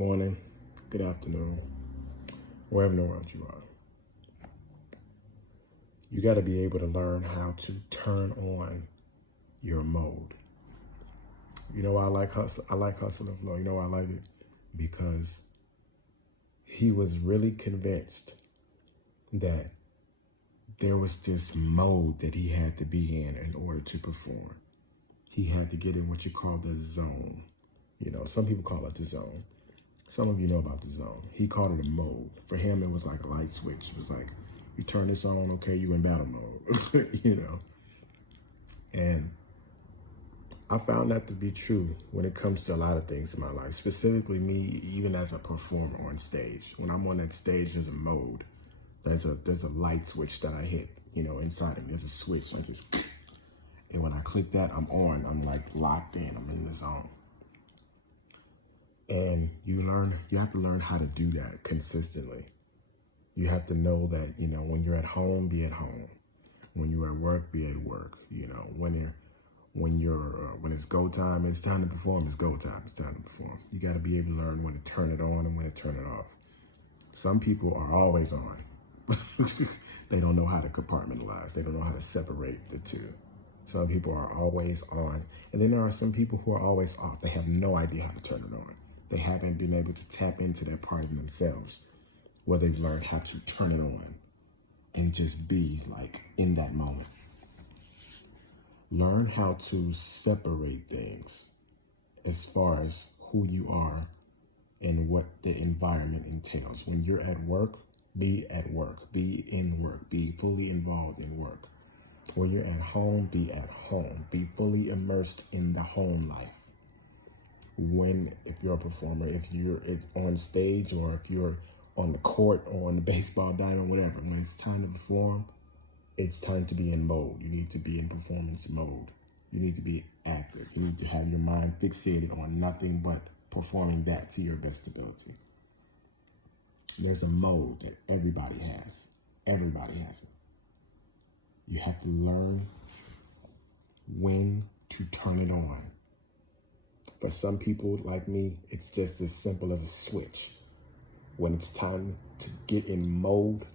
morning, good afternoon, wherever in the world you are. You got to be able to learn how to turn on your mode. You know why I like Hustle? I like Hustle and Flow. You know why I like it? Because he was really convinced that there was this mode that he had to be in order to perform. He had to get in what you call the zone. You know, some people call it the zone. Some of you know about the zone. He called it a mode. For him, it was like a light switch. It was like, you turn this on, okay, you in battle mode, you know. And I found that to be true when it comes to a lot of things in my life, specifically me, even as a performer on stage. When I'm on that stage, there's a mode. There's a light switch that I hit, you know, inside of me. There's a switch, I just, and when I click that, I'm on. I'm like locked in. I'm in the zone. And you have to learn how to do that consistently. You have to know that, you know, when you're at home, be at home. When you're at work, be at work. You know, when it's go time, it's time to perform. It's go time. It's time to perform. You got to be able to learn when to turn it on and when to turn it off. Some people are always on. They don't know how to compartmentalize. They don't know how to separate the two. Some people are always on, and then there are some people who are always off. They have no idea how to turn it on. They haven't been able to tap into that part of themselves where they've learned how to turn it on and just be like in that moment. Learn how to separate things as far as who you are and what the environment entails. When you're at work, be at work, be in work, be fully involved in work. When you're at home, be at home, be fully immersed in the home life. If you're a performer, if you're on stage or if you're on the court or on the baseball diamond, whatever, when it's time to perform, it's time to be in mode. You need to be in performance mode. You need to be active. You need to have your mind fixated on nothing but performing that to your best ability. There's a mode that everybody has. Everybody has it. You have to learn when to turn it on. For some people like me, it's just as simple as a switch. When it's time to get in mode,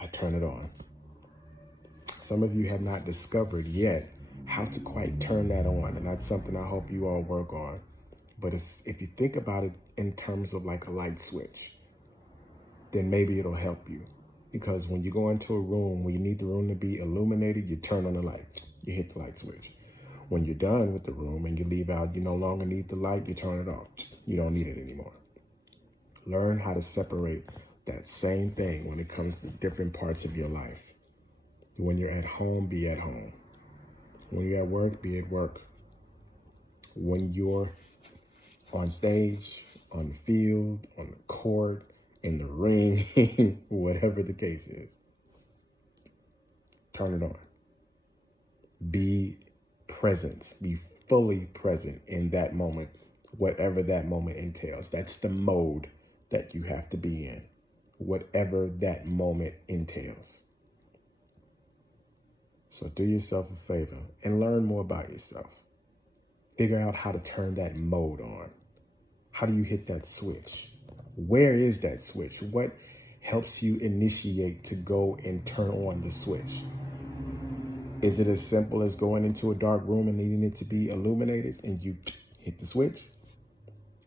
I turn it on. Some of you have not discovered yet how to quite turn that on, and that's something I hope you all work on. But if you think about it in terms of like a light switch, then maybe it'll help you. Because when you go into a room where you need the room to be illuminated, you turn on the light, you hit the light switch. When you're done with the room and you leave out, you no longer need the light, you turn it off. You don't need it anymore. Learn how to separate that same thing when it comes to different parts of your life. When you're at home, be at home. When you're at work, be at work. When you're on stage, on the field, on the court, in the ring, whatever the case is, turn it on. Be present. Be fully present in that moment, whatever that moment entails. That's the mode that you have to be in, whatever that moment entails. So do yourself a favor and learn more about yourself. Figure out how to turn that mode on. How do you hit that switch? Where is that switch? What helps you initiate to go and turn on the switch? Is it as simple as going into a dark room and needing it to be illuminated and you hit the switch?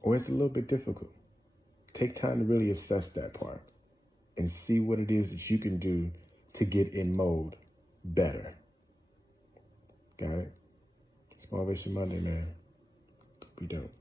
Or it's a little bit difficult. Take time to really assess that part and see what it is that you can do to get in mode better. Got it? It's Motivation Monday, man. Be dope.